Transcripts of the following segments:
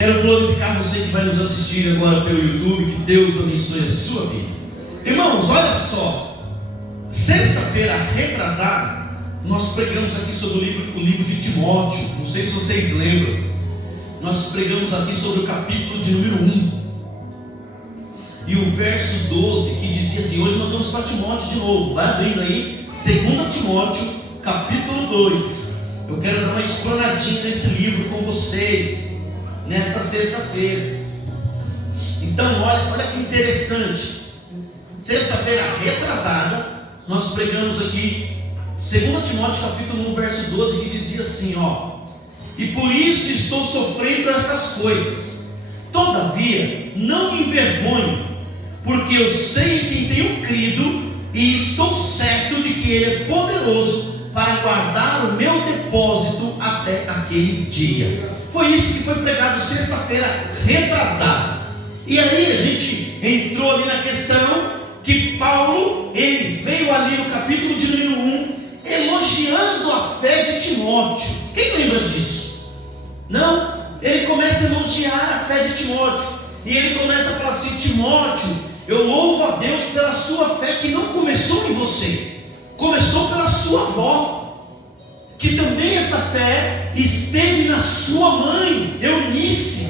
Quero glorificar você que vai nos assistir agora pelo YouTube. Que Deus abençoe a sua vida. Irmãos, olha só. Sexta-feira retrasada, nós pregamos aqui sobre o livro de Timóteo. Não sei se vocês lembram. Nós pregamos aqui sobre o capítulo de número 1 e o verso 12, que dizia assim. Hoje nós vamos para Timóteo de novo. Vai abrindo aí 2 Timóteo capítulo 2. Eu quero dar uma explanadinha nesse livro com vocês nesta sexta-feira. Então olha que interessante. Sexta-feira retrasada, nós pregamos aqui 2 Timóteo capítulo 1 verso 12, que dizia assim, ó: e por isso estou sofrendo estas coisas, todavia não me envergonho, porque eu sei em quem tenho crido, e estou certo de que Ele é poderoso para guardar o meu depósito até aquele dia. Foi isso que foi pregado sexta-feira retrasada. E aí a gente entrou ali na questão que Paulo, ele veio ali no capítulo de número 1 elogiando a fé de Timóteo. Quem lembra disso? Não? Ele começa a elogiar a fé de Timóteo, e ele começa a falar assim: Timóteo, eu louvo a Deus pela sua fé, que não começou em você, começou pela sua avó, que também essa fé esteve na sua mãe, Eunice.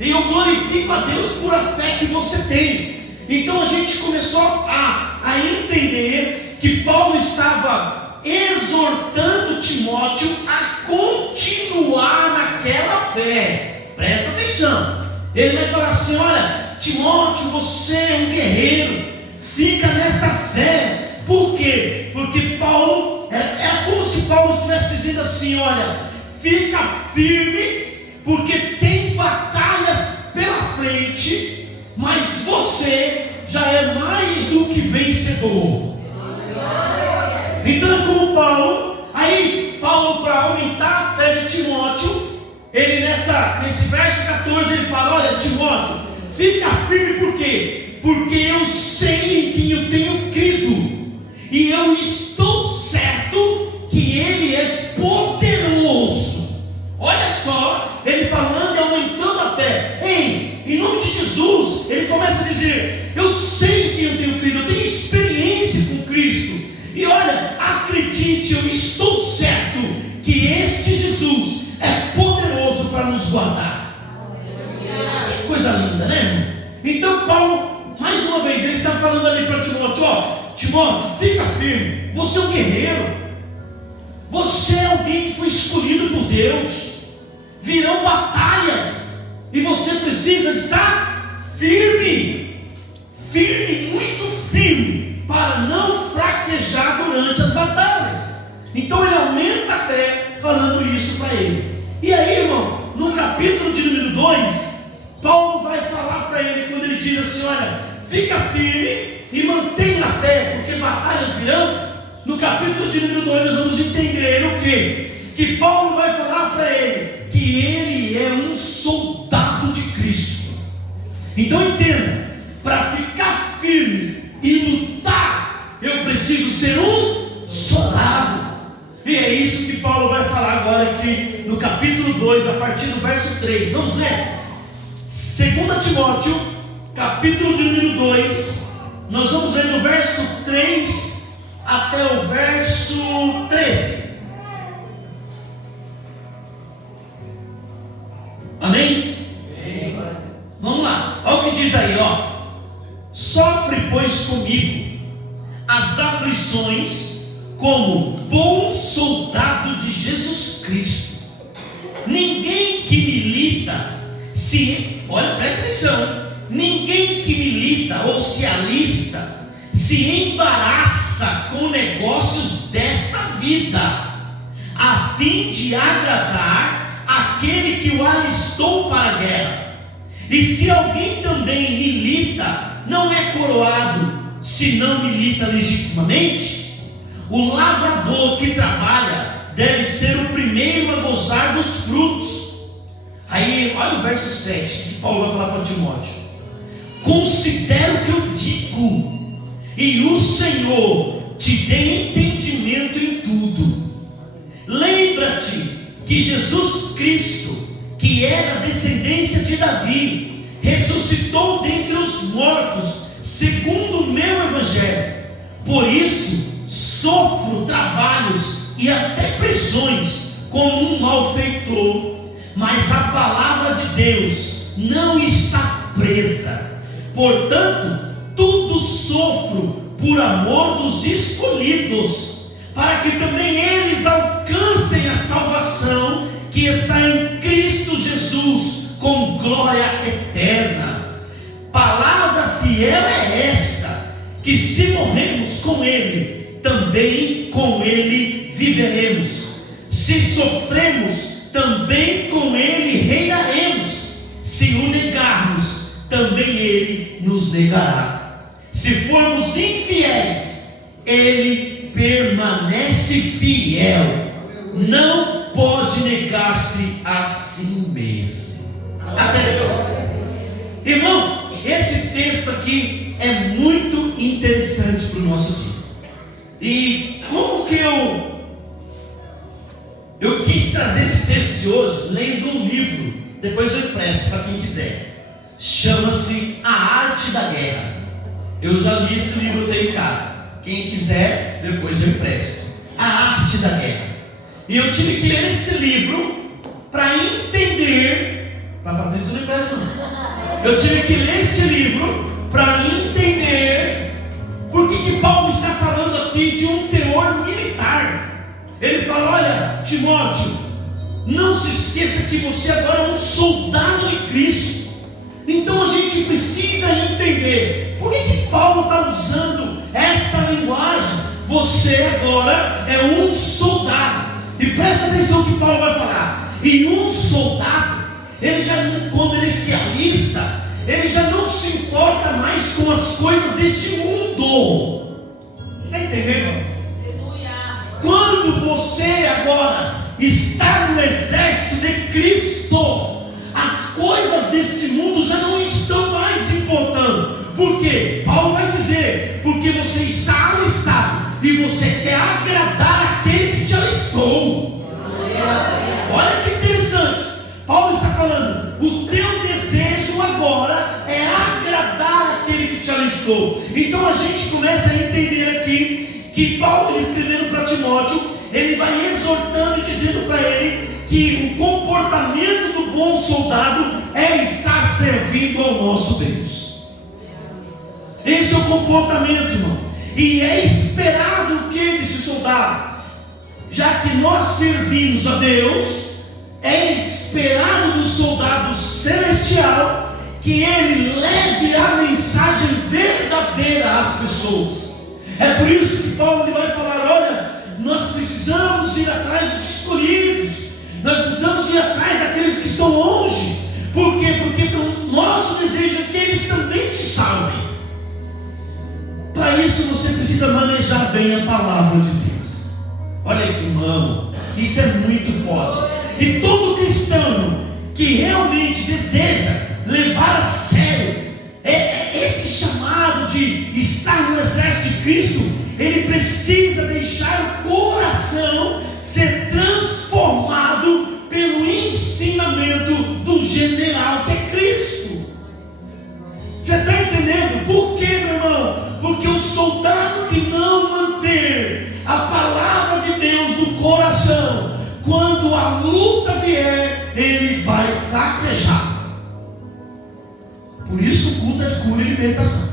E eu glorifico a Deus por a fé que você tem. Então a gente começou a entender que Paulo estava exortando Timóteo a continuar naquela fé. Presta atenção. Ele vai falar assim: olha, Timóteo, você é um guerreiro, fica nessa fé. Por quê? Porque Paulo, era como se Paulo estivesse dizendo assim: olha, fica firme, porque tem batalhas pela frente, mas você já é mais do que vencedor. Então é como Paulo, para aumentar a fé de Timóteo, ele nesse verso 14 ele fala: olha, Timóteo, fica firme. Por quê? Porque eu sei em quem eu tenho crido, e eu estou certo que Ele é poderoso. Olha só, ele falando e aumentando a fé. Em nome de Jesus, ele começa a dizer: eu sei em quem eu tenho crido, eu tenho experiência com Cristo. E olha, acredite, eu estou certo que este Jesus é poderoso para nos guardar. Que coisa linda, né? Então Paulo, mais uma vez, ele está falando ali para Timóteo: ó, Timóteo, fica firme, você é um guerreiro, você é alguém que foi escolhido por Deus. Virão batalhas, e você precisa estar firme, muito firme, para não fraquejar durante as batalhas. Então ele aumenta a fé falando isso para ele. E aí, irmão, no capítulo de número 2, Paulo vai falar para ele, quando ele diz assim: olha, fica firme e mantenha a fé, porque batalhas virão. No capítulo de número 2 nós vamos entender o quê? Que Paulo vai falar para ele que ele é um soldado de Cristo. Então entenda, para ficar firme e lutar, eu preciso ser um soldado. E é isso que Paulo vai falar agora aqui no capítulo 2, a partir do verso 3. Vamos ler? 2 Timóteo, capítulo de número 2. Nós vamos ler do verso 3 até o verso 13. Amém? Amém. Vamos lá, olha o que diz aí, ó: sofre, pois, comigo as aflições, como bom soldado de Jesus Cristo. Ninguém que milita olha, presta atenção, ninguém que milita ou se alista se embaraça com negócios desta vida, a fim de agradar aquele que o alistou para a guerra. E se alguém também milita, não é coroado, se não milita legitimamente. O lavrador que trabalha deve ser o primeiro a gozar dos frutos. Aí olha o verso 7 que Paulo vai falar para Timóteo: considera o que eu digo, e o Senhor te dê entendimento em tudo. Lembra-te que Jesus Cristo, que que era descendência de Davi, ressuscitou dentre os mortos, segundo o meu evangelho. Por isso sofro trabalhos e até prisões como um malfeitor, mas a palavra de Deus não está presa. Portanto, tudo sofro por amor dos escolhidos, para que também eles alcancem a salvação que está em Cristo Jesus, com glória eterna. Palavra fiel é esta, que se morremos com Ele, também com Ele viveremos. Se sofremos, também com Ele reinaremos. Se o negarmos, também Ele nos negará. Se formos infiéis, Ele permanece fiel, não pode negar-se a si mesmo. Até irmão, esse texto aqui é muito interessante para o nosso dia. E como que eu quis trazer esse texto de hoje, lendo um livro, depois eu empresto para quem quiser. Chama-se A Arte da Guerra. Eu já li esse livro, eu tenho em casa. Quem quiser, depois eu empresto. A Arte da Guerra. E eu tive que ler esse livro para entender. Para Patrícia não empresta não. Eu tive que ler esse livro para entender por que Paulo está falando aqui de um teor militar. Ele fala: olha, Timóteo, não se esqueça que você agora é um soldado em Cristo. Então a gente precisa entender por que Paulo está usando esta linguagem. Você agora é um soldado. E presta atenção que Paulo vai falar. E um soldado, ele já, quando ele se alista, ele já não se importa mais com as coisas deste mundo. Está entendendo? Quando você agora está no exército de Cristo, as coisas deste mundo já não estão mais importando. Por quê? Paulo vai dizer: porque você está alistado e você quer agradar aquele que te alistou. Olha que interessante. Paulo está falando: o teu desejo agora é agradar aquele que te alistou. Então a gente começa a entender aqui que Paulo, escrevendo para Timóteo, ele vai exortando e dizendo para ele que o comportamento do bom soldado é estar servindo ao nosso Deus. Esse é o comportamento, irmão. E é esperado o que desse soldado? Já que nós servimos a Deus, é esperado do soldado celestial que ele leve a mensagem verdadeira às pessoas. É por isso que Paulo ele vai falar: olha, nós precisamos ir atrás dos escolhidos, nós precisamos ir atrás daqueles que estão longe. Por quê? Porque o nosso desejo é que eles também se salvem. Para isso você precisa manejar bem a palavra de Deus. Olha aí, irmão, isso é muito forte. E todo cristão que realmente deseja levar a sério esse chamado de estar no exército de Cristo, ele precisa deixar o coração ser transformado pelo ensinamento do general que é Cristo. Você está entendendo? Por quê, meu irmão? Porque o soldado que não manter a palavra de Deus no coração, quando a luta vier, ele vai fraquejar. Por isso o culto é de cura e libertação.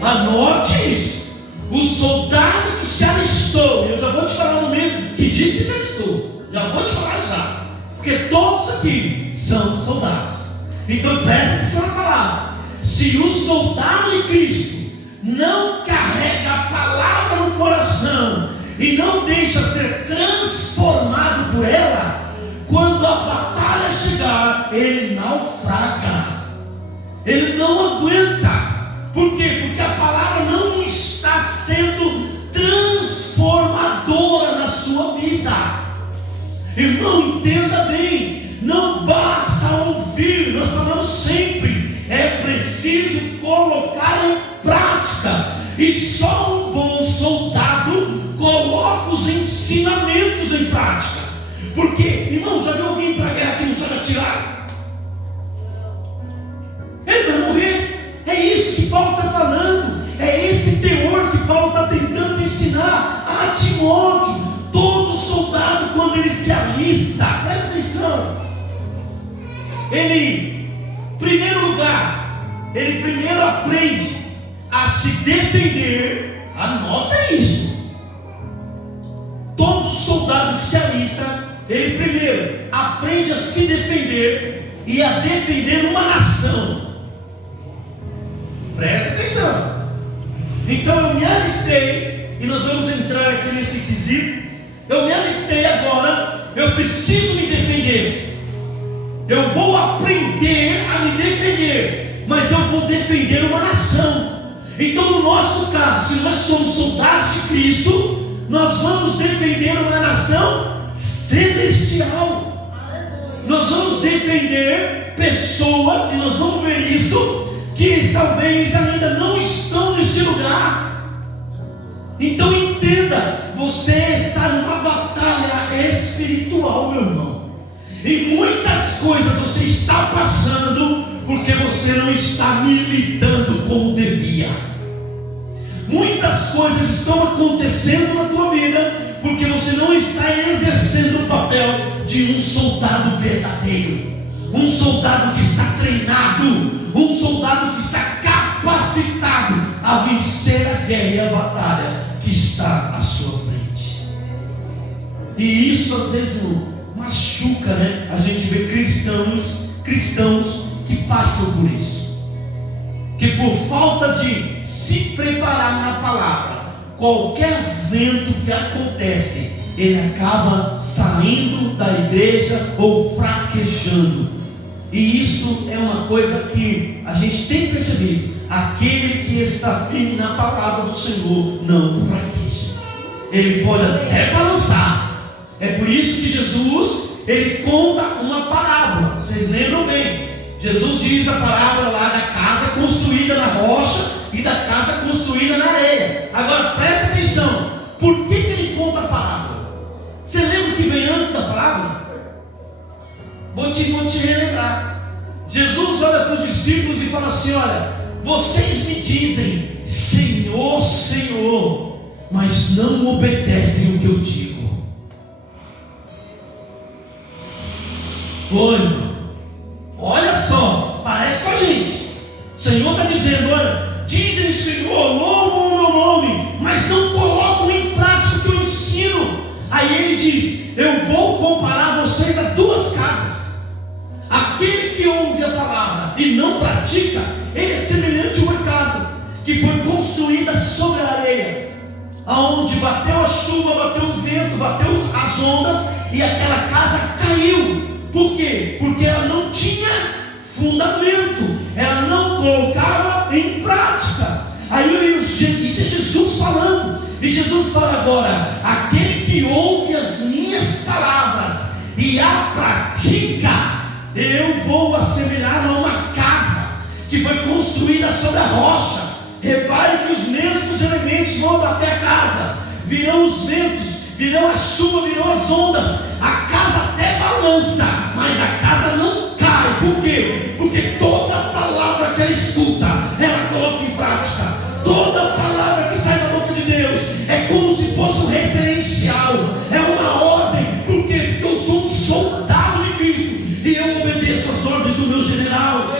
Anote isso. O soldado que se alistou, eu já vou te falar no meio que dia que se alistou, já vou te falar já, porque todos aqui são soldados. Então presta atenção na palavra. Se o soldado em Cristo não carrega a palavra no coração e não deixa ser transformado por ela, quando a batalha chegar, ele naufraga, ele não aguenta. Por quê? Porque a palavra não está sendo transformadora na sua vida. Irmão, entenda bem, não basta ouvir, nós falamos sempre, é preciso colocar em prática. E só um bom soldado coloca os ensinamentos em prática. Porque, irmão, já viu alguém para a guerra que não sabe atirar? quando ele se alista, presta atenção, ele, em primeiro lugar, ele primeiro aprende a se defender. Anota isso. Todo soldado que se alista, ele primeiro aprende a se defender e a defender uma nação. Presta atenção. Então eu me alistei, e nós vamos entrar aqui nesse quesito. Eu me alistei agora, eu preciso me defender. Eu vou aprender a me defender, mas eu vou defender uma nação. Então, no nosso caso, se nós somos soldados de Cristo, nós vamos defender uma nação celestial. Nós vamos defender pessoas, e nós vamos ver isso, que talvez ainda não estão neste lugar. Então entenda, você está numa batalha espiritual, meu irmão. E muitas coisas você está passando porque você não está militando como devia. Muitas coisas estão acontecendo na tua vida porque você não está exercendo o papel de um soldado verdadeiro, um soldado que está treinado, um soldado que está capacitado a vencer a guerra e a batalha que está à sua frente. E isso às vezes machuca, né? A gente vê cristãos que passam por isso, que por falta de se preparar na palavra, qualquer vento que acontece, ele acaba saindo da igreja ou fraquejando. E isso é uma coisa que a gente tem percebido. Aquele que está firme na palavra do Senhor não fraqueja. Ele pode até balançar. É por isso que Jesus, ele conta uma parábola. Vocês lembram bem? Jesus diz a parábola lá da casa construída na rocha e da casa construída na areia. Agora presta atenção. Por que ele conta a parábola? Você lembra o que vem antes da parábola? Vou te relembrar. Jesus olha para os discípulos e fala assim: olha, vocês me dizem Senhor, Senhor, mas não obedecem o que eu digo. Oi, olha só, parece com a gente. O Senhor está dizendo: olha, dizem Senhor, louvam o meu nome, mas não colocam em prática o que eu ensino. Aí ele diz: eu vou comparar vocês a duas casas. Aquele que ouve a palavra e não pratica, ele é semelhante a uma casa que foi construída sobre a areia, aonde bateu a chuva, bateu o vento, bateu as ondas, e aquela casa caiu. Por quê? Porque ela não tinha fundamento, ela não colocava em prática. Aí isso é Jesus falando. E Jesus fala agora: aquele que ouve as minhas palavras e a pratica, eu vou assemelhar a uma casa que foi construída sobre a rocha. Repare que os mesmos elementos vão bater a casa, virão os ventos, virão a chuva, virão as ondas, a casa até balança, mas a casa não cai. Por quê? Porque toda palavra que ela escuta, ela coloca em prática. Toda palavra que sai da boca de Deus é como se fosse um referencial, é uma ordem. Por quê? Porque eu sou um soldado de Cristo e eu obedeço as ordens do meu general.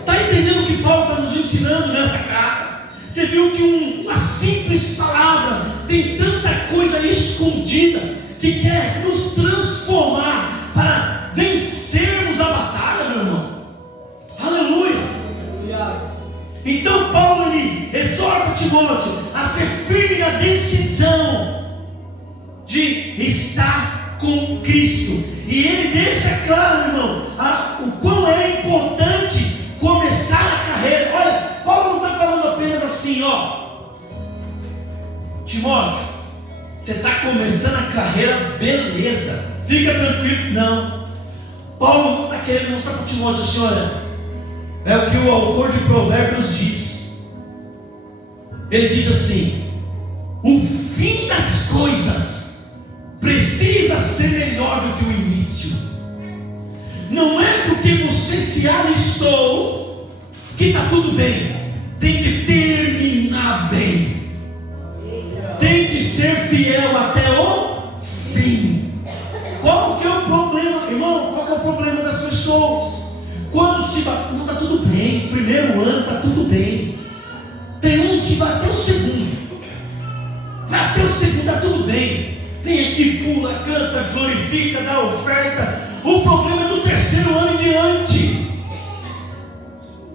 Está entendendo o que Paulo está nos ensinando nessa carta? Você viu que uma simples palavra tem tanta coisa escondida que quer nos transformar para vencermos a batalha, meu irmão. Aleluia! Então Paulo ele exorta Timóteo a ser firme na decisão de estar com Cristo. E ele deixa claro, irmão, o quão é importante começar a carreira. Olha, Paulo não está falando apenas assim, ó, Timóteo, você está começando a carreira, beleza, fica tranquilo. Não, Paulo não está querendo mostrar para Timóteo assim: olha, é o que o autor de Provérbios diz. Ele diz assim: o fim das coisas precisa ser melhor do que o início. Não é porque você se alistou que está tudo bem. Tem que terminar bem. Tem que ser fiel até o fim. Qual que é o problema, irmão? Qual que é o problema das pessoas? Quando se vai, não está tudo bem, primeiro ano está tudo bem. Tem uns que vai até o segundo. Vai até o segundo, está tudo bem. Vem aqui, pula, canta, glorifica, dá oferta. O problema é do terceiro ano em diante.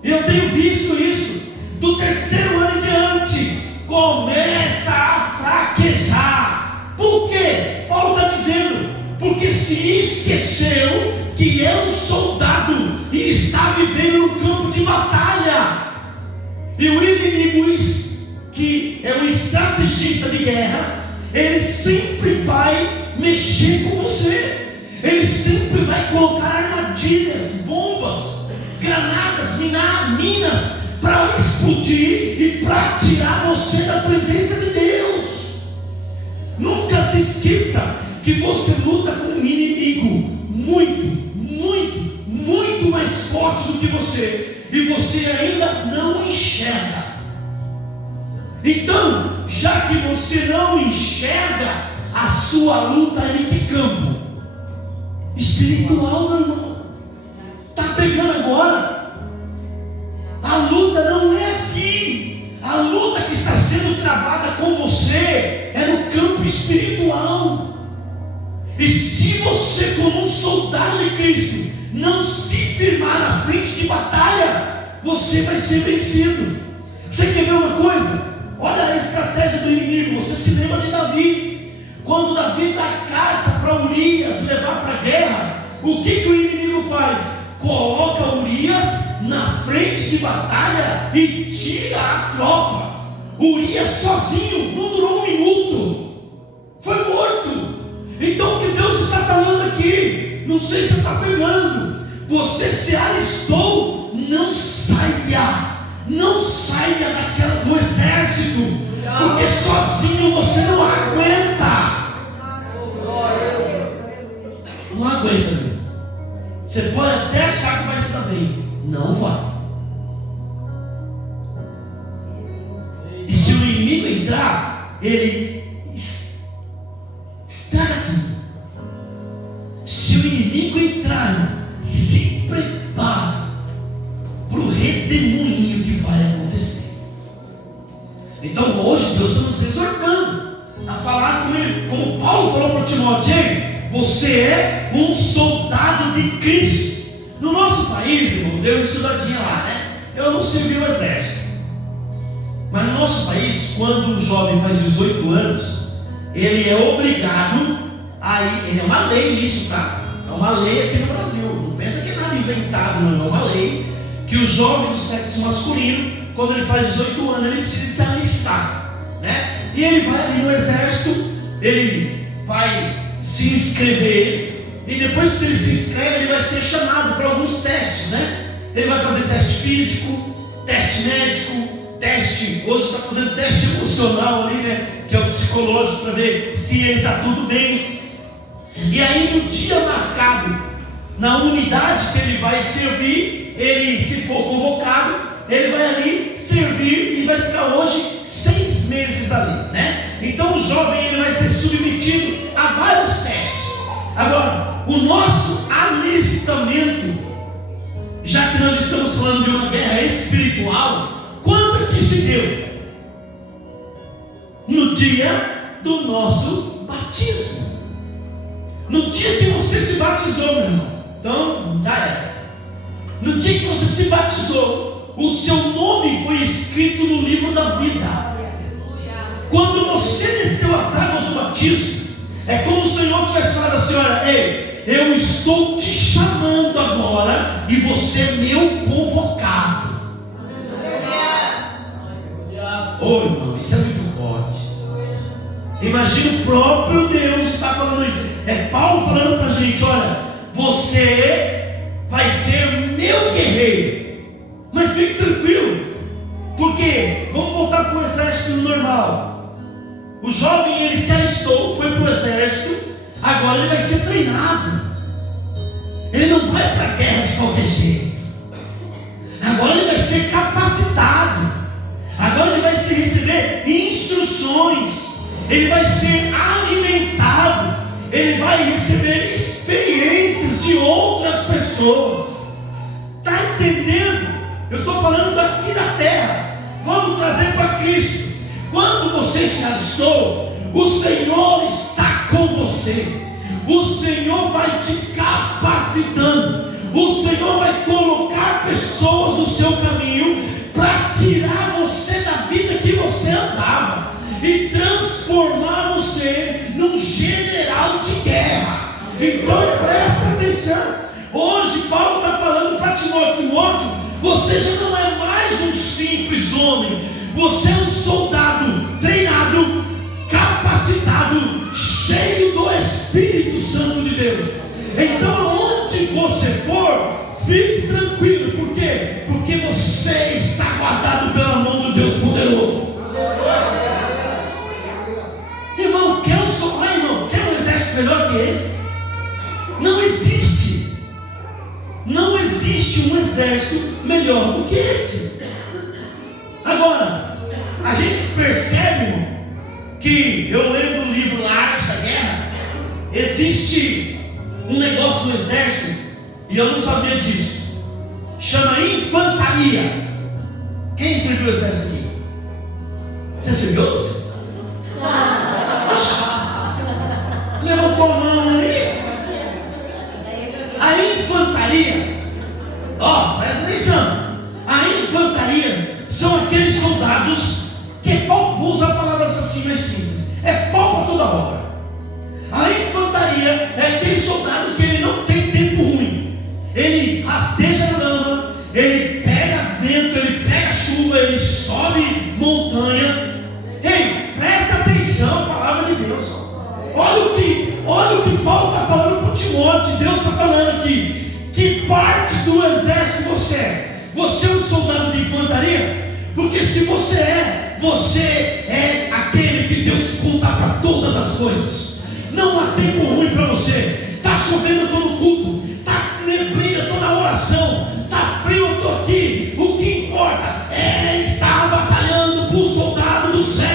Eu tenho visto isso. Do terceiro ano em diante, começa a fraquejar. Por quê? Paulo está dizendo, porque se esqueceu que é um soldado e está vivendo no campo de batalha. E o inimigo, que é um estrategista de guerra, ele sempre vai mexer com você. Ele sempre vai colocar armadilhas, bombas, granadas, minas para explodir e para tirar você da presença de Deus. Nunca se esqueça que você luta com um inimigo muito mais forte do que você, e você ainda não enxerga. Então, já que você não enxerga, a sua luta é em que campo? Espiritual, meu irmão. Está pegando agora? A luta não é aqui. A luta que está sendo travada com você é no campo espiritual. E se você, como um soldado de Cristo, não se firmar na frente de batalha, você vai ser vencido. Você quer ver uma coisa? Olha a estratégia do inimigo. Você se lembra de Davi? Quando Davi dá carta para Urias levar para a guerra, o que o inimigo faz? Coloca Urias na frente de batalha e tira a tropa. Urias sozinho não durou um minuto, foi morto. Então o que Deus está falando aqui, não sei se está pegando, você se alistou, não saia do exército, porque sozinho você não aguenta. Não aguenta. Você pode até achar que vai se dar bem, não vai. E se o inimigo entrar, ele estraga tudo. Se o inimigo entrar, se prepara para o redemoinho que vai acontecer. Então hoje Deus está nos exortando a falar com ele, como Paulo falou para Timóteo: você é um soldado de Cristo. No nosso país, irmão, deu uma estudadinha lá, né? Eu não servi o exército, mas no nosso país, quando um jovem faz 18 anos, ele é obrigado a ir. Ele é uma lei isso, tá? É uma lei aqui no Brasil. Não pensa que é nada inventado, não. É uma lei que o jovem do sexo masculino, quando ele faz 18 anos, ele precisa se alistar, né? E ele vai ali no exército, ele vai se inscrever, e depois que ele se inscreve, ele vai ser chamado para alguns testes, né? Ele vai fazer teste físico, teste médico, teste, hoje está fazendo teste emocional ali, né? Que é o psicológico, para ver se ele está tudo bem. E aí no dia marcado, na unidade que ele vai servir, ele, se for convocado, ele vai ali servir e vai ficar hoje 6 meses ali, né? Então o jovem, ele vai ser submetido a vários testes. Agora, o nosso alistamento, já que nós estamos falando de uma guerra espiritual, quando que se deu? No dia do nosso batismo. No dia que você se batizou, meu irmão. Então, já era. No dia que você se batizou, o seu nome foi escrito no livro da vida. Quando você desceu as águas do batismo, é como se o Senhor tivesse falado assim: olha, ei, eu estou te chamando agora e você é meu convocado. Ô irmão, isso é muito forte. Imagina o próprio Deus está falando isso. É Paulo falando para a gente: olha, você vai ser meu guerreiro. Mas fique tranquilo, porque vamos voltar para o exército normal. O jovem, ele se alistou, foi para o exército, agora ele vai ser treinado. Ele não vai para a guerra de qualquer jeito. Agora ele vai ser capacitado. Agora ele vai se receber instruções. ele vai ser alimentado, ele vai receber experiências de outras pessoas. Está entendendo? Eu estou falando daqui da terra. Vamos trazer para Cristo. Quando você se alistou, o Senhor está com você. O Senhor vai te capacitando. O Senhor vai colocar pessoas no seu caminho para tirar você da vida que você andava e transformar você num general de guerra. Então presta atenção. Hoje Paulo está falando para Timóteo: você já não é mais um simples homem, você é um soldado treinado, capacitado, cheio do Espírito Santo de Deus. Então aonde você for, fique tranquilo. Por quê? Porque você está guardado pela mão do Deus poderoso. Irmão, quer um soldado, irmão? Quer um exército melhor que esse? Não existe. Não existe um exército melhor do que esse. Agora, a gente percebe, irmão, que eu lembro do livro La Arte da Guerra. Existe um negócio no exército, e eu não sabia disso, chama infantaria. Quem serviu o exército aqui? Você serviu? Levantou a mão ali. A infantaria, presta atenção. A infantaria são aqueles soldados que Paulo usa a palavra assim mais simples, é pau para toda obra. A infantaria é aquele soldado que ele não tem tempo ruim. Ele rasteja na lama, ele pega vento, ele pega chuva, ele sobe montanha. Ei, presta atenção à palavra de Deus. Olha o que Paulo está falando para Timóteo. Deus está falando aqui: que parte do exército você é? Você é um soldado de infantaria? Porque se você é aquele que Deus conta para todas as coisas. Não há tempo ruim para você. Está chovendo todo culto, está neblina toda oração, está frio, eu estou aqui. O que importa é estar batalhando para o soldado do céu.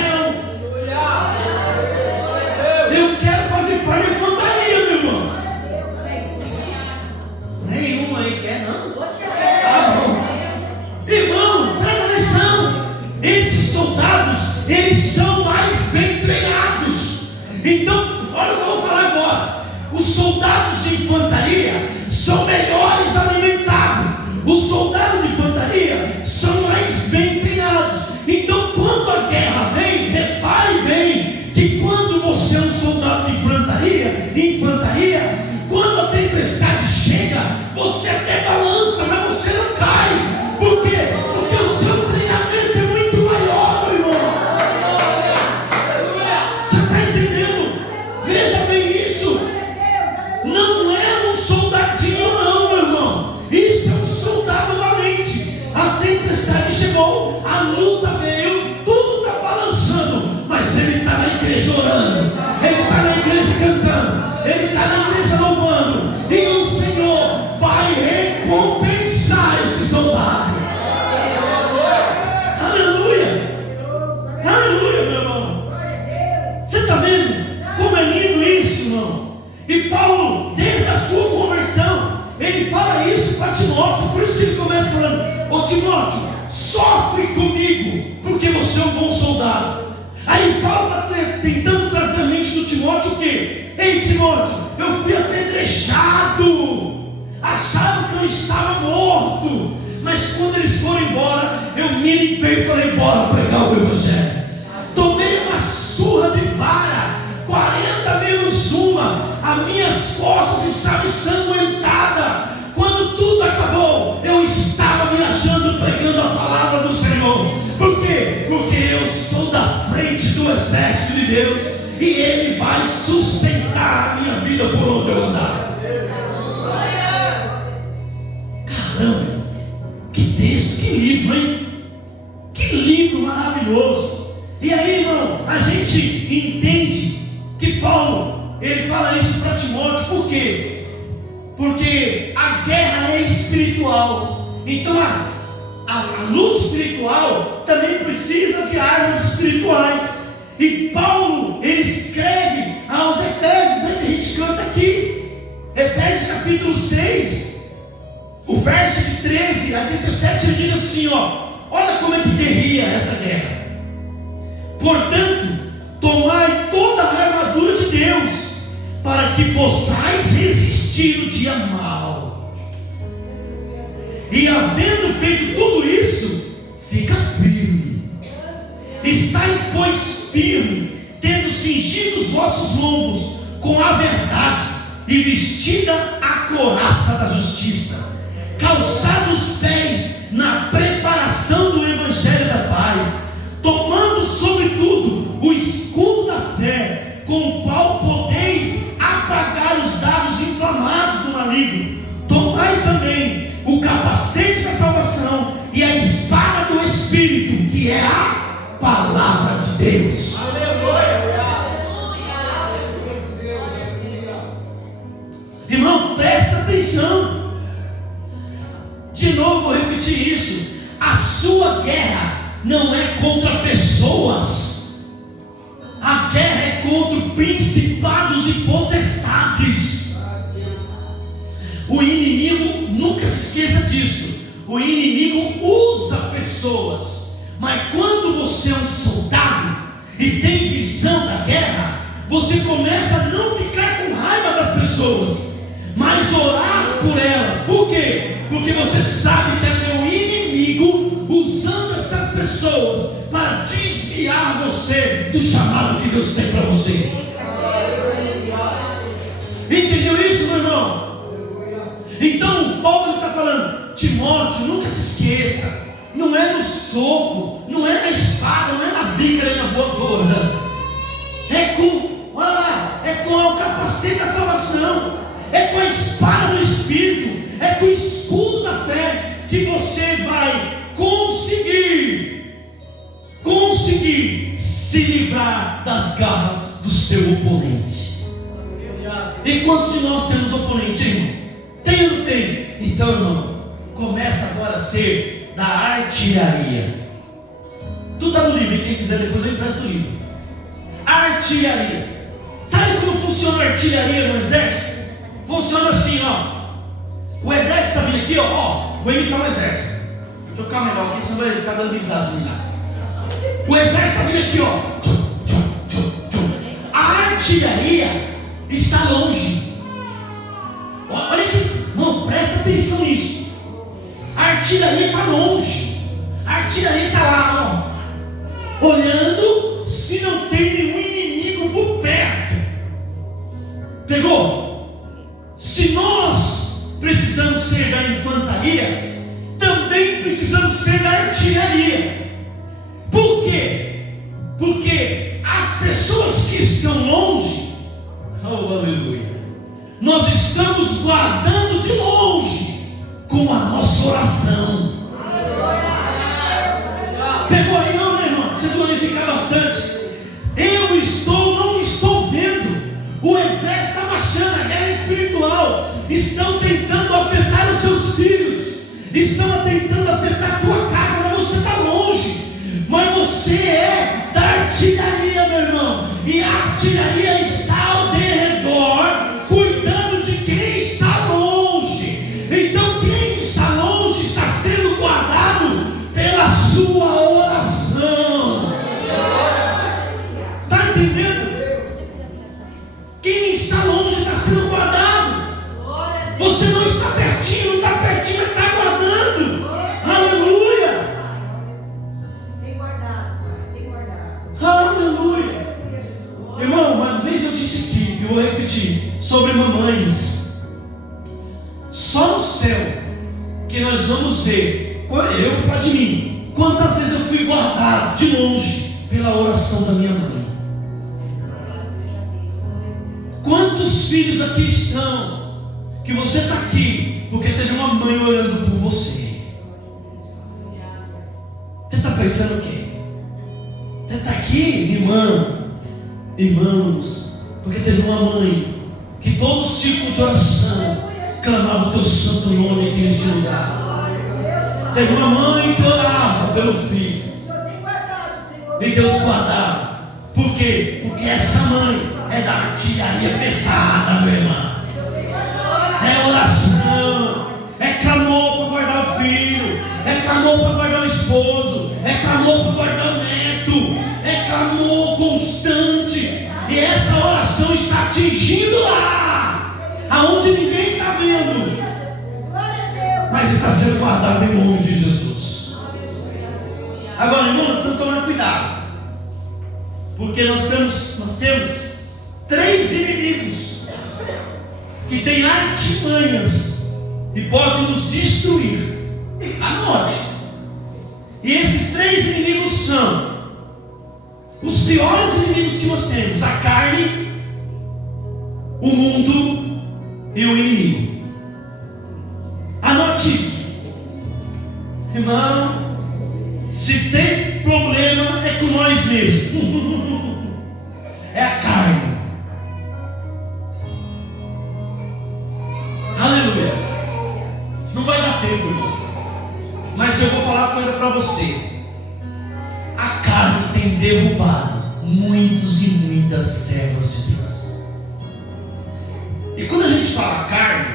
Eu quero fazer parte da infantaria, meu irmão. Nenhuma aí quer, não? Tá bom. Irmão, presta atenção. Esses soldados, eles são mais bem treinados. Então, olha o que eu vou falar agora. Os soldados de infantaria são melhores alimentados. Os soldados de infantaria são mais bem treinados. Então, quando a guerra vem, repare bem que quando você é um soldado de infantaria, quando a tempestade chega, você até balança, mas você não cai. Por quê? Porque o seu treinamento é muito maior, meu irmão. Você está entendendo? Veja bem isso. Não é um soldadinho não, meu irmão. Isso é um soldado valente. A tempestade chegou, a luta veio, tudo está balançando, mas ele está na igreja orando, ele está na igreja cantando, ele está na igreja louvando, e o Senhor vai recompensar esse soldado. Aleluia, aleluia, meu irmão. Você está vendo como é lindo isso, irmão? E Paulo, desde a sua conversão, ele fala isso para Timóteo. Por isso que ele começa falando: ô Timóteo, sofre comigo, porque você é um bom soldado. Aí Paulo está tentando trazer a mente do Timóteo o quê? Ei Timóteo, eu fui apedrejado, acharam que eu estava morto, mas quando eles foram embora, eu me limpei e falei: bora pregar o evangelho. Tomei uma surra de vara, 40 menos uma, as minhas costas estavam ensanguentadas. Quando tudo acabou, eu estava viajando pregando a palavra do Senhor. Por quê? Porque eu sou da frente do exército de Deus, e Ele vai sustentar a minha vida por onde eu andar. Caramba, que texto, que livro, hein? Que livro maravilhoso. E aí, irmão, a gente entende que Paulo, ele fala isso para Timóteo. Por quê? Porque a guerra é espiritual. Então a luta espiritual também precisa de armas espirituais. E Paulo, ele escreve aos Efésios, que a gente canta aqui, Efésios capítulo 6, o verso de 13 a 17, ele diz assim, olha como é que guerreia essa guerra. Portanto, tomai toda a armadura de Deus, para que possais resistir no dia mau. E havendo feito tudo isso, fica firme. Estais, pois, firme, tendo cingido os vossos lombos com a verdade, e vestida a couraça da justiça, calçado os pés na preparação do evangelho da paz, tomando sobretudo o escudo da fé, com o qual podeis apagar os dardos inflamados do maligno. Tomai também o capacete da salvação e a espada do Espírito, que é a palavra de Deus. Irmão, presta atenção. De novo vou repetir isso. A sua guerra não é contra pessoas. A guerra é contra principados e potestades. O inimigo, nunca se esqueça disso, o inimigo usa pessoas. Mas quando você é um soldado e tem visão da guerra, você começa a não ficar com raiva das pessoas, mas orar por elas. Por quê? Porque você sabe que é teu inimigo usando essas pessoas para desviar você do chamado que Deus tem para você. Entendeu isso, meu irmão? Então Paulo está falando, Timóteo, nunca se esqueça, não é no soco, não é na espada, não é na bica, nem na voadora, é com, olha lá, é com o capacete da salvação, é com a espada do Espírito, é com o escudo da fé, que você vai conseguir se livrar das garras do seu oponente. E quantos de nós temos oponente, irmão? Tem ou não tem? Então, irmão, começa agora a ser da artilharia. Tudo está no livro, quem quiser depois eu empresto o livro. Artilharia. Sabe como funciona a artilharia no exército? Funciona assim, o exército está vindo aqui, vou imitar o exército. Deixa eu ficar melhor aqui, senão vai ficar dando risada de nada. O exército está vindo aqui, A artilharia está longe. Olha aqui, irmão, presta atenção nisso. A artilharia está longe. A artilharia está lá, olhando se não tem nenhum inimigo por perto. Pegou? Se nós precisamos ser da infantaria, também precisamos ser da artilharia. Por quê? Porque as pessoas que estão longe, aleluia, nós estamos guardando de longe com a nossa oração. Pegou aí, não, meu irmão? Você glorifica bastante. Eu não estou vendo. O exército está marchando, a guerra espiritual. Estão tentando afetar os seus filhos, estão tentando afetar a tua casa, mas você está longe. Mas você é da artilharia, meu irmão. E a artilharia está ao derredor, cuidando de quem está longe. Então quem está longe está sendo guardado pela sua oração. Está entendendo? Quem está longe está sendo guardado. Você não está pertinho, não está pertinho, mas está guardando. Aleluia. Tem guardado, tem guardado. Aleluia. Irmão, uma vez eu disse aqui, eu vou repetir, sobre mamães. Só no céu que nós vamos ver, eu vou falar de mim, quantas vezes eu fui guardado de longe pela oração da minha mãe. Quantos filhos aqui estão, que você está aqui porque teve uma mãe orando por você? Você está pensando o quê? Você está aqui, irmãos, porque teve uma mãe que todo círculo de oração clamava o teu santo nome aqui neste lugar. Teve uma mãe que orava pelo filho, e Deus guardava. Por quê? Porque essa mãe é da artilharia pesada, meu irmão. É oração, é clamor para guardar o filho, é clamor para guardar o esposo, é clamor para guardar o neto, é clamor constante. E essa oração está atingindo lá, aonde ninguém está vendo, mas está sendo guardado em nome de Jesus. Agora, irmão, nós precisamos tomar cuidado, porque nós temos 3 inimigos que têm artimanhas e podem nos destruir. Anote. E esses 3 inimigos são os piores inimigos que nós temos: a carne, o mundo e o inimigo. Anote isso, irmão. Se tem problema é com nós mesmos. É a carne. Aleluia. Não vai dar tempo, irmão, mas eu vou falar uma coisa para você. A carne tem derrubado muitos e muitas servas de Deus. E quando a gente fala carne,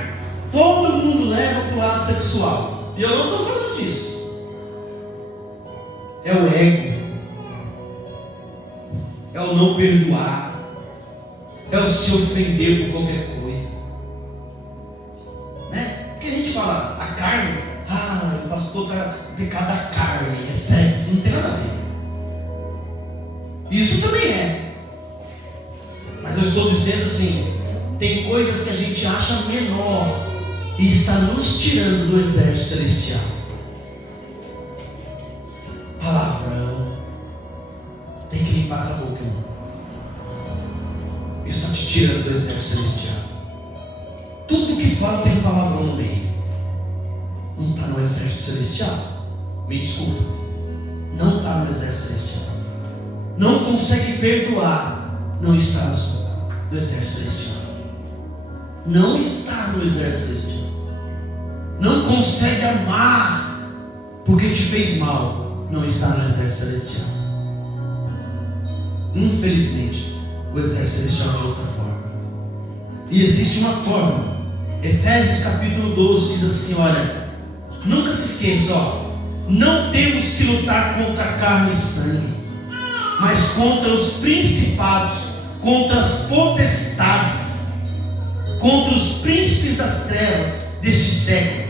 todo mundo leva para o lado sexual. E eu não estou falando disso. É o ego, é o não perdoar, é o se ofender por qualquer coisa, né? Porque a gente fala a carne, o pastor está pecado da carne, é sexo, não tem nada a ver. Isso também é, mas eu estou dizendo assim, tem coisas que a gente acha menor e está nos tirando do exército celestial. Palavrão, tem que limpar essa boca, irmão. Isso está te tirando do exército celestial. Tudo que fala tem palavrão no meio, não está no exército celestial. Me desculpa, não está no exército celestial. Não consegue perdoar, não está no exército celestial. Não está no exército celestial. Não consegue amar porque te fez mal, não está no exército celestial. Infelizmente, o exército celestial é de outra forma. E existe uma forma. Efésios capítulo 12 diz assim: olha, nunca se esqueça, não temos que lutar contra carne e sangue, mas contra os principados, contra as potestades, contra os príncipes das trevas deste século,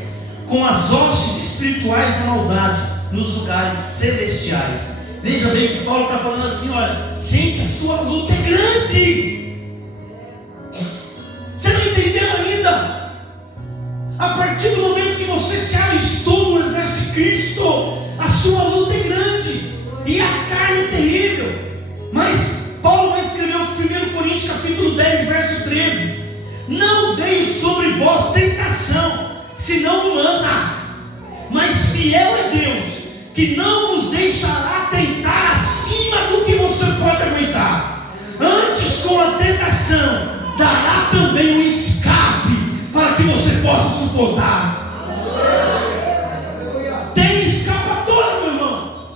com as hostes espirituais da maldade nos lugares celestiais. Veja bem que Paulo está falando assim: olha, gente, a sua luta é grande. Você não entendeu ainda? A partir do momento que você se alistou no exército de Cristo, a sua luta é grande e a carne é terrível. Mas Paulo vai escrever no 1 Coríntios capítulo 10, verso 13: não veio sobre vós tentação, senão humana, mas fiel é Deus, que não vos deixará tentar acima do que você pode aguentar. Antes, com a tentação, dará também um escape para que você possa suportar. Tem escapatória, meu irmão.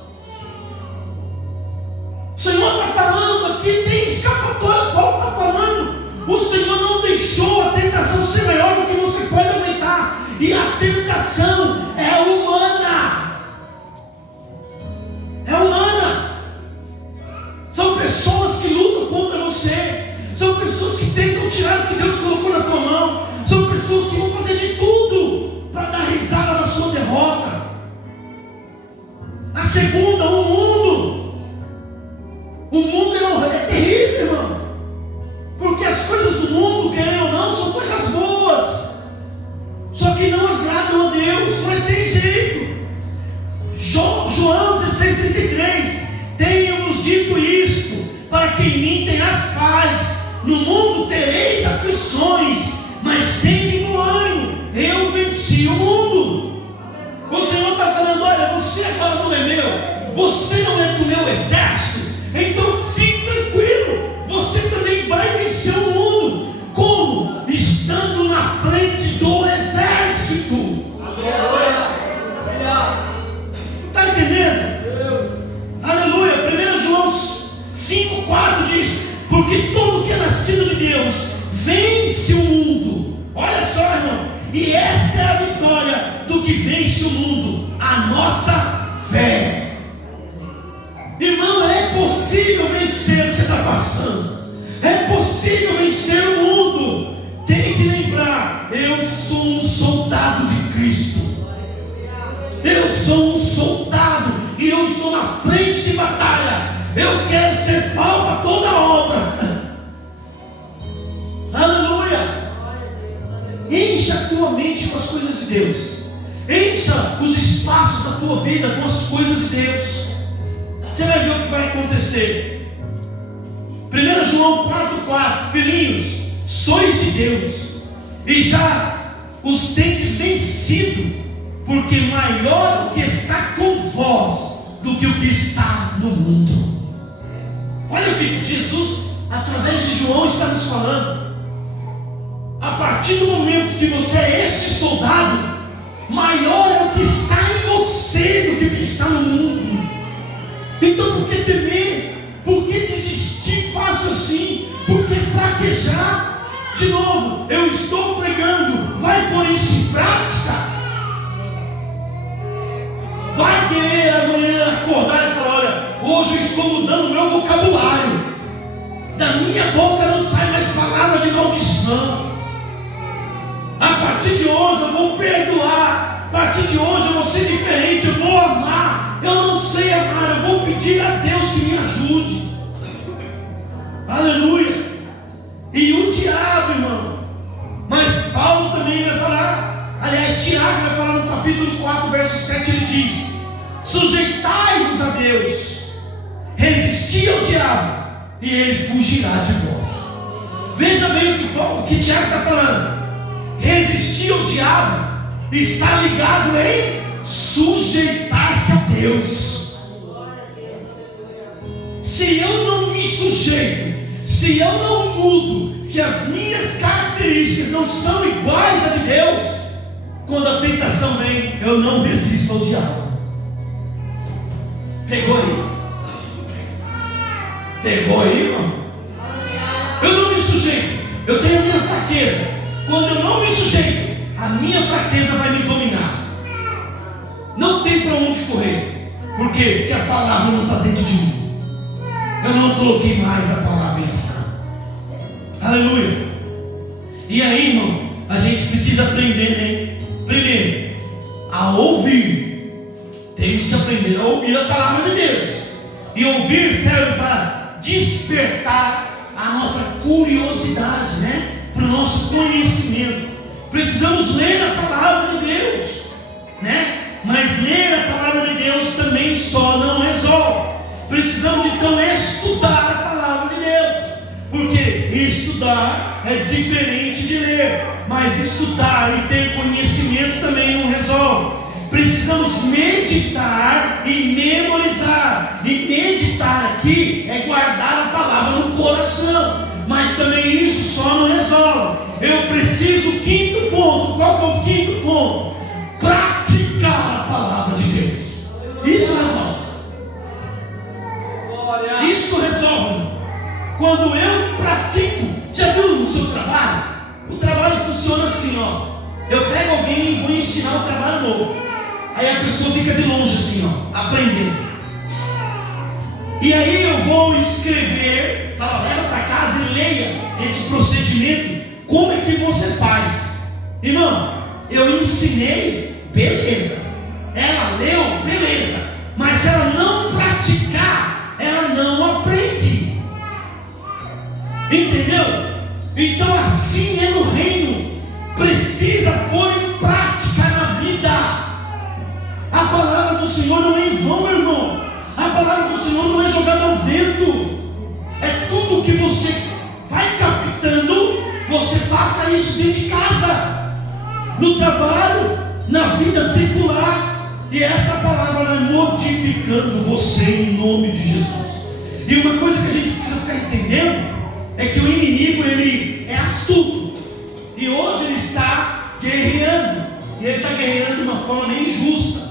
O Senhor está falando aqui, tem escapatória. Paulo está falando, o Senhor não deixou a tentação ser maior do que você pode aguentar. E a tentação é humana. É humana. São pessoas que lutam contra você. São pessoas que tentam tirar o que Deus colocou na tua mão. São pessoas que vão fazer de tudo para dar risada na sua derrota. A segunda, o mundo. O mundo é terrível, irmão. Porque as coisas do mundo, querendo ou não, são coisas boas, só que não agradam a Deus. Mas tem jeito. João 16:33: tenho-vos dito isto, para que em mim tenhas paz. No mundo tereis aflições, mas tende bom ânimo, eu venci o mundo. O Senhor está falando: olha, você agora não é meu, você não é do meu exército, então fique tranquilo, você também vai vencer o mundo. Como? Estando na frente do exército. Está entendendo? Aleluia. 1 João 5,4 diz: que vence o mundo? A nossa fé. Irmão, é possível vencer o que você está passando. É possível vencer o mundo. Tem que lembrar: eu sou um soldado de Cristo. Eu sou um soldado e eu estou na frente de batalha. Eu quero ser pau para toda obra. Aleluia. Encha a tua mente com as coisas de Deus. Encha os espaços da tua vida com as coisas de Deus. Você vai ver o que vai acontecer. 1 João 4,4: filhinhos, sois de Deus, e já os tendes vencido, porque maior o que está com vós do que o que está no mundo. Olha o que Jesus, através de João, está nos falando. A partir do momento que você é este soldado, maior é o que está em você do que o que está no mundo. Então por que temer? Por que desistir fácil assim? Por que fraquejar? De novo, eu estou pregando. Vai pôr isso em prática? Vai querer amanhã acordar e falar: olha, hoje eu estou mudando o meu vocabulário. Da minha boca não sai mais palavra de maldição. A partir de hoje eu vou perdoar. A partir de hoje eu vou ser diferente. Eu vou amar. Eu não sei amar. Eu vou pedir a Deus que me ajude. Aleluia. E o diabo, irmão. Mas Paulo também vai falar. Aliás, Tiago vai falar no capítulo 4, verso 7. Ele diz: sujeitai-vos a Deus, resisti ao diabo, e ele fugirá de vós. Veja bem o que Tiago está falando. Resistir ao diabo está ligado em sujeitar-se a Deus. Se eu não me sujeito, se eu não mudo, se as minhas características não são iguais a de Deus, quando a tentação vem, eu não resisto ao diabo. Pegou aí? Pegou aí, irmão? Eu não me sujeito. Eu tenho a minha fraqueza. Quando eu não me sujeito, a minha fraqueza vai me dominar. Não tem para onde correr. Por quê? Porque a palavra não está dentro de mim. Eu não coloquei mais a palavra em ação. Aleluia. E aí, irmão, a gente precisa aprender, né? Primeiro, a ouvir. Temos que aprender a ouvir a palavra de Deus. E ouvir serve para despertar a nossa curiosidade, né? Para o nosso conhecimento. Precisamos ler a palavra de Deus, né? Mas ler a palavra de Deus também só não resolve. Precisamos então estudar a palavra de Deus, porque estudar é diferente de ler. Mas estudar e ter conhecimento também não resolve. Precisamos meditar e memorizar. E meditar aqui é guardar a palavra no coração. Mas também isso só não resolve. Eu preciso, quinto ponto. Qual é o quinto ponto? Praticar a palavra de Deus. Isso resolve. Isso resolve. Quando eu pratico, já viu no seu trabalho? O trabalho funciona assim, ó. Eu pego alguém e vou ensinar um trabalho novo. Aí a pessoa fica de longe assim, ó, aprendendo. E aí eu vou escrever, fala, leva para casa e leia esse procedimento. Como é que você faz? Irmão, eu ensinei, beleza. Ela leu, beleza. Mas se ela não praticar, ela não aprende. Entendeu? Então assim é no reino. Precisa pôr em prática na vida. A palavra do Senhor não é em vão, meu irmão. A palavra do Senhor não é jogada ao vento. É tudo que você vai captando. Você faça isso dentro de casa, no trabalho, na vida secular. E essa palavra vai modificando você em nome de Jesus. E uma coisa que a gente precisa ficar entendendo é que o inimigo, ele é astuto. E hoje ele está guerreando. E ele está guerreando de uma forma meio injusta.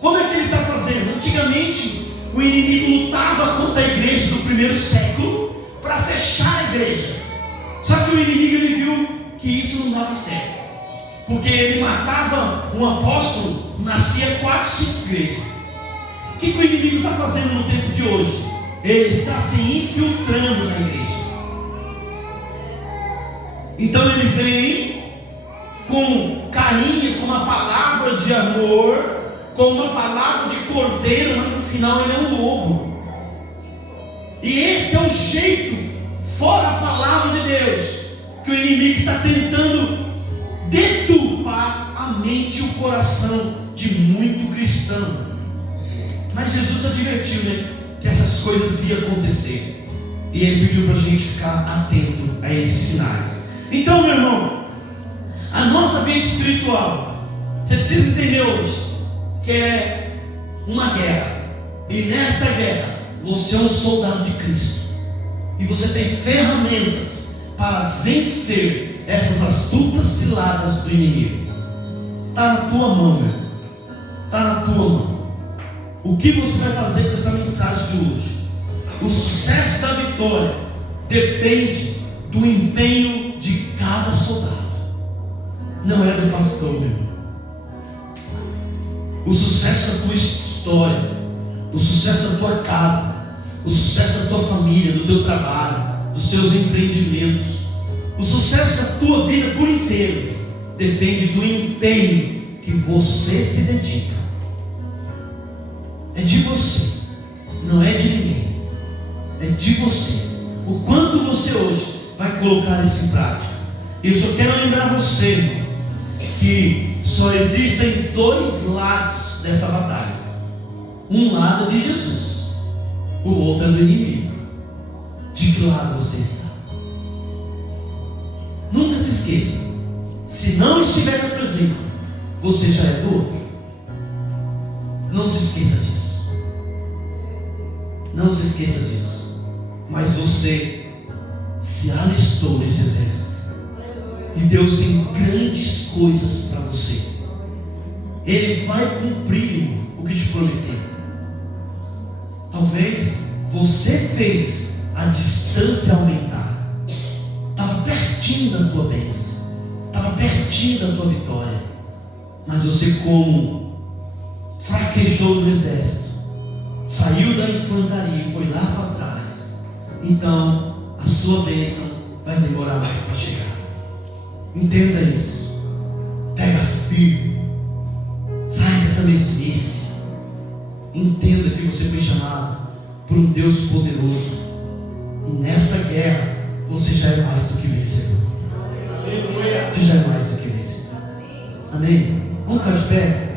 Como é que ele está fazendo? Antigamente, o inimigo lutava contra a igreja do primeiro século para fechar a igreja. Só que o inimigo, ele viu que isso não dava certo. Porque ele matava um apóstolo, nascia 4, 5 igrejas. O que o inimigo está fazendo no tempo de hoje? Ele está se infiltrando na igreja. Então ele vem com carinho, com uma palavra de amor, com uma palavra de cordeiro, mas no final ele é um lobo. E esse é o jeito, fora a palavra de Deus, que o inimigo está tentando deturpar a mente e o coração de muito cristão. Mas Jesus advertiu, né, que essas coisas iam acontecer, e ele pediu para a gente ficar atento a esses sinais. Então, meu irmão, a nossa vida espiritual, você precisa entender hoje que é uma guerra, e nessa guerra você é um soldado de Cristo, e você tem ferramentas para vencer essas astutas ciladas do inimigo. Está na tua mão, meu irmão. Está na tua mão. O que você vai fazer com essa mensagem de hoje? O sucesso da vitória depende do empenho de cada soldado. Não é do pastor, meu irmão. O sucesso da tua história, o sucesso da tua casa, o sucesso da tua família, do teu trabalho, dos seus empreendimentos, o sucesso da tua vida por inteiro depende do empenho que você se dedica. É de você, não é de ninguém, é de você. O quanto você hoje vai colocar isso em prática. Eu só quero lembrar você, irmão, que só existem 2 lados dessa batalha. Um lado de Jesus, o outro é do inimigo. De que lado você está? Nunca se esqueça, se não estiver na presença, você já é do outro. Não se esqueça disso. Não se esqueça disso. Mas você se alistou nesse exército, e Deus tem grandes coisas para você. Ele vai cumprir o que te prometeu. Talvez você fez a distância aumentar. Estava pertinho da tua bênção, estava pertinho da tua vitória, mas você, como fraquejou no exército, saiu da infantaria e foi lá para trás, então a sua bênção vai demorar mais para chegar. Entenda isso. Pega firme. Sai dessa mesmice. Entenda que você foi chamado por um Deus poderoso, e nessa guerra você já é mais do que vencedor. Você já é mais do que vencedor. Amém? Vamos ficar de pé?